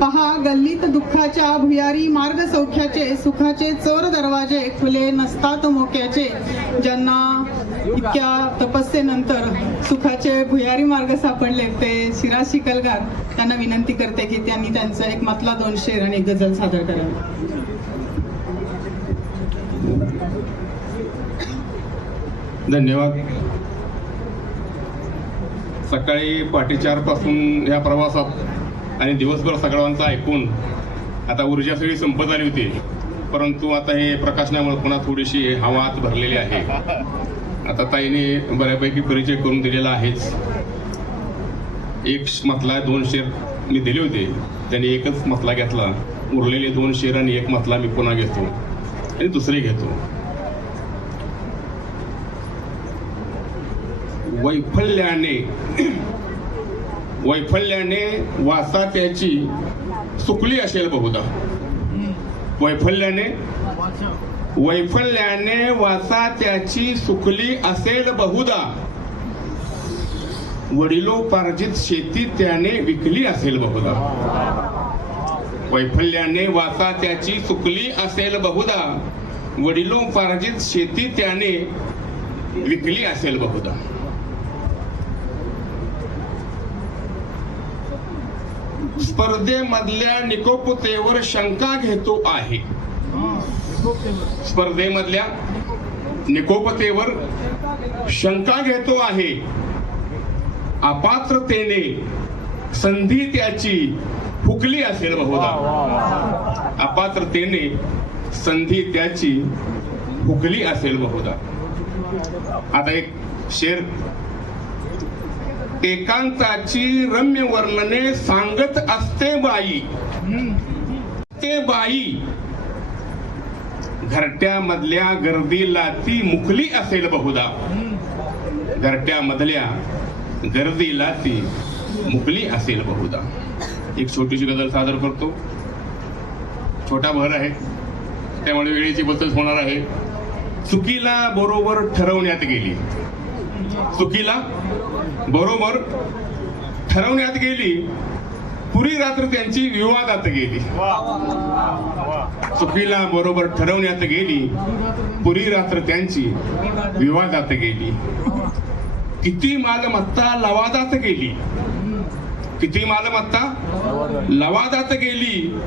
पहा गल्लीत दुःखाच्या भुयारी मार्ग सौख्याचे सुखाचे चोर दरवाजे खुले नसतात मोक्याचे. ज्यांना इतक्या तपस्येनंतर सुखाचे भुयारी मार्ग सापडले ते शिरा शिकलगार. त्यांना विनंती करते की त्यांनी त्यांचं एक मतला दोन शेर आणि एक गझल सादर करावी. धन्यवाद. सकाळी पाठी चारपासून या प्रवासात आणि दिवसभर सगळ्यांचा ऐकून आता ऊर्जा सगळी संपत आली होती. परंतु आता हे प्रकाशनामुळे पुन्हा थोडीशी हवा आत भरलेली आहे. आता ताईने बऱ्यापैकी परिचय करून दिलेला आहेच. एक मतला दोन शेर मी दिले होते. त्यांनी एकच मसला घेतला. उरलेले दोन शेर आणि एक मसला मी पुन्हा घेतो. आणि दुसरे घेतो. वैफल्याने वैफल्याने वासा त्याची सुकली असेल बहुधा. वैफल्याने वैफल्याने वासा त्याची सुकली असेल बहुधा. वडिलोपार्जित शेती त्याने विकली असेल बहुधा. वैफल्याने वासा त्याची सुकली असेल बहुधा. वडिलोपार्जित शेती त्याने विकली असेल बहुधा. स्पर्धेमधल्या निकोपतेवर शंका घेतो आहे. स्पर्धेमधल्या निकोपतेवर शंका घेतो आहे. अपात्रतेने संधी त्याची फुकली असेल बहुधा. अपात्रतेने संधी त्याची हुकली असेल बहुधा. आता एक शेर एकांताची रम्य वर्णने सांगत असते बाई. ते बाई घरट्यामधल्या गर्दीला ती मुकली असेल बहुधा. घरट्यामधल्या गर्दीला ती मुकली असेल बहुधा. एक छोटीशी गजल सादर करतो. छोटा भर आहे. त्यामुळे वेळेची बचत होणार आहे. चुकीला बरोबर ठरवण्यात गेली. चुकीला बरोबर ठरवण्यात गेली. पुरी रात्र त्यांची विवादात गेली. चुकीला बरोबर ठरवण्यात गेली. पुरी रात्र त्यांची विवादात गेली. किती मालमत्ता लवादात गेली. किती मालमत्ता लवादात गेली.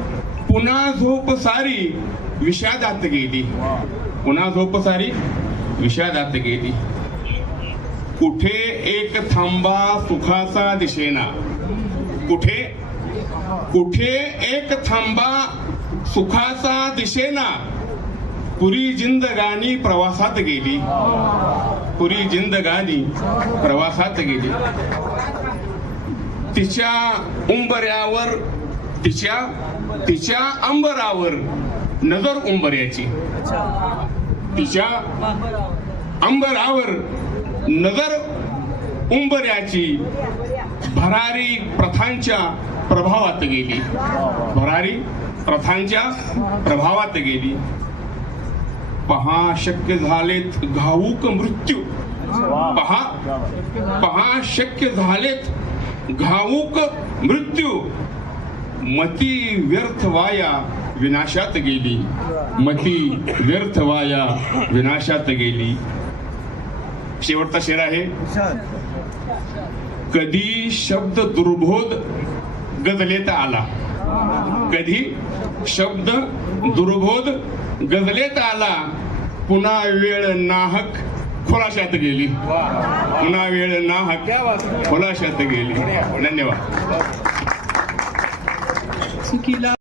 पुन्हा झोप सारी विषादात गेली. पुन्हा झोप सारी विषादात गेली. कुठे एक थांबा सुखाचा दिसेना कुठे? कुठे एक थांबा सुखाचा दिसेना पुरी जिंदगानी प्रवासात गेली. पुरी जिंदगानी प्रवासात गेली. तिच्या उंबऱ्यावर तिच्या तिच्या अंबरावर नजर उंबऱ्याची. तिच्या अंबरावर नजर उंबऱ्याची भरारी प्रथांच्या प्रभावात गेली. भरारी प्रथांच्या प्रभावात गेली. पहा शक्य झालेत घाऊक मृत्यू. पहा पहा शक्य झालेत घाऊक मृत्यू. मती व्यर्थ वाया विनाशात गेली. मती व्यर्थ वाया विनाशात गेली. शेवटचा शेर आहे. कधी शब्द दुर्बोध गजलेत आला? कधी शब्द दुर्बोध गजलेत आला? पुन्हा वेळ नाहक खुलाशात गेली. पुन्हा वेळ नाहक खुलाशात गेली. धन्यवाद. चुकीला